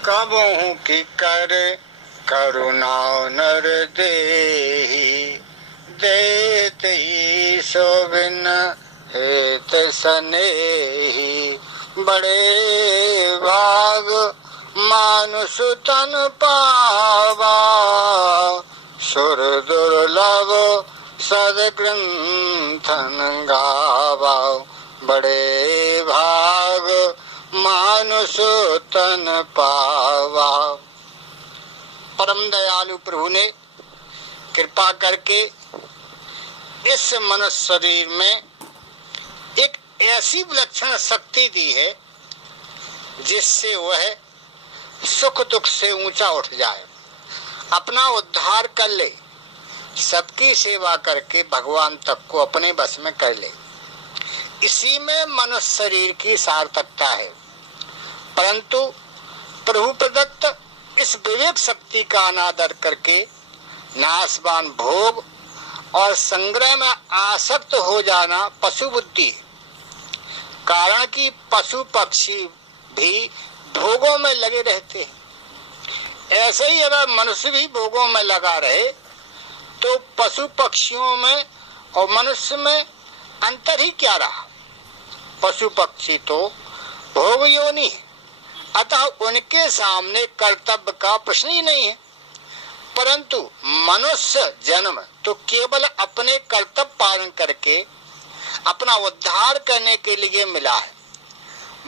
कबहू की कर करुणा नर देहि, देत ही सो बिन हेत सनेहि। बड़े भाग मानुष तन पावा, सुर दुर्लभ सदग्रंथन गावा। बड़े भाग मानुष तन पावा। परम दयालु प्रभु ने कृपा करके इस मनुष्य शरीर में एक ऐसी विलक्षण शक्ति दी है जिससे वह सुख दुख से ऊंचा उठ जाए, अपना उद्धार कर ले, सबकी सेवा करके भगवान तक को अपने बस में कर ले। इसी में मनुष्य शरीर की सार्थकता है। परंतु प्रभु प्रदत्त इस विवेक शक्ति का अनादर करके नाशवान भोग और संग्रह में आसक्त हो जाना पशु बुद्धि है। कारण कि पशु पक्षी भी भोगों में लगे रहते हैं। ऐसे ही अगर मनुष्य भी भोगों में लगा रहे तो पशु पक्षियों में और मनुष्य में अंतर ही क्या रहा। पशु पक्षी तो भोग योनि है, अतः उनके सामने कर्तव्य का प्रश्न ही नहीं है। परंतु मनुष्य जन्म तो केवल अपने कर्तव्य पालन करके अपना उद्धार करने के लिए मिला है,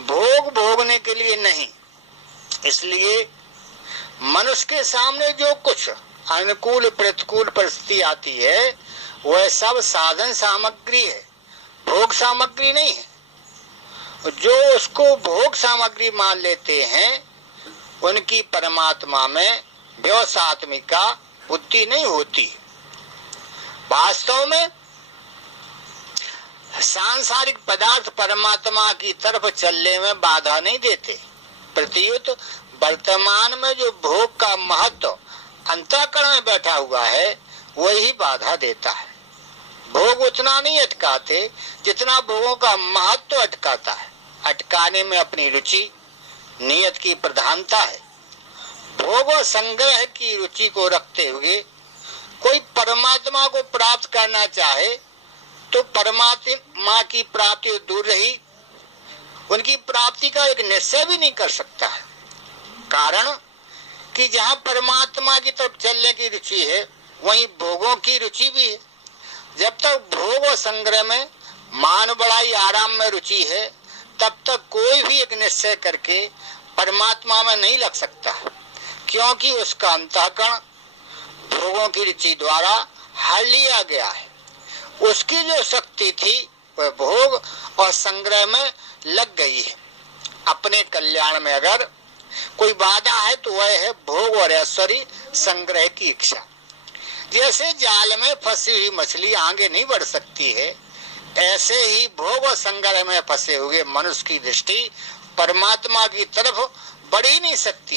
भोग भोगने के लिए नहीं। इसलिए मनुष्य के सामने जो कुछ अनुकूल प्रतिकूल परिस्थिति आती है वह सब साधन सामग्री है, भोग सामग्री नहीं है। जो उसको भोग सामग्री मान लेते हैं उनकी परमात्मा में व्यवसात्मिका बुद्धि नहीं होती। वास्तव में सांसारिक पदार्थ परमात्मा की तरफ चलने में बाधा नहीं देते, प्रत्युत वर्तमान में जो भोग का महत्व अंतःकरण में बैठा हुआ है वही बाधा देता है। भोग उतना नहीं अटकाते जितना भोगों का महत्व अटकाता है। अटकाने में अपनी रुचि नियत की प्रधानता है। भोग और संग्रह की रुचि को रखते हुए कोई परमात्मा को प्राप्त करना चाहे तो परमात्मा की प्राप्ति दूर रही उनकी प्राप्ति का एक निश्चय भी नहीं कर सकता है। कारण कि जहाँ परमात्मा की तरफ चलने की रुचि है वहीं भोगों की रुचि भी है। जब तक भोग और संग्रह में मान बढ़ाई आराम में रुचि है तब तक कोई भी एक निश्चय करके परमात्मा में नहीं लग सकता, क्योंकि उसका अंतःकरण भोगों की रुचि द्वारा हर लिया गया है। उसकी जो शक्ति थी वह भोग और संग्रह में लग गई है। अपने कल्याण में अगर कोई बाधा है तो वह है भोग और ऐश्वर्य संग्रह की इच्छा। जैसे जाल में फंसी हुई मछली आगे नहीं बढ़ सकती है, ऐसे ही भोग और संग्रह में फंसे हुए मनुष्य की दृष्टि परमात्मा की तरफ बढ़ ही नहीं सकती।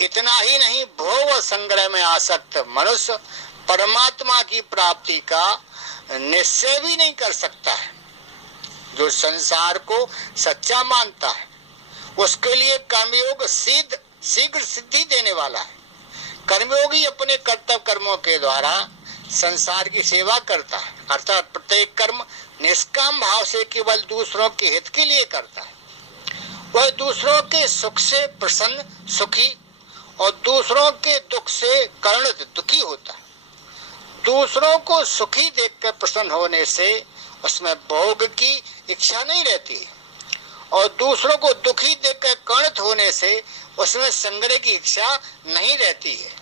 इतना ही नहीं, भोग और संग्रह में आसक्त मनुष्य परमात्मा की प्राप्ति का निश्चय भी नहीं कर सकता है। जो संसार को सच्चा मानता है उसके लिए कर्मयोग शीघ्र सिद्धि देने वाला है। कर्मयोगी अपने कर्तव्य कर्मों के द्वारा संसार की सेवा करता है, अर्थात प्रत्येक कर्म निष्काम भाव से केवल दूसरों के हित के लिए करता है। वह दूसरों के सुख से प्रसन्न सुखी और दूसरों के दुख से करुणित दुखी होता है। दूसरों को सुखी देखकर प्रसन्न होने से उसमें भोग की इच्छा नहीं रहती है और दूसरों को दुखी देखकर करुणित होने से उसमें संग्रह की इच्छा नहीं रहती है।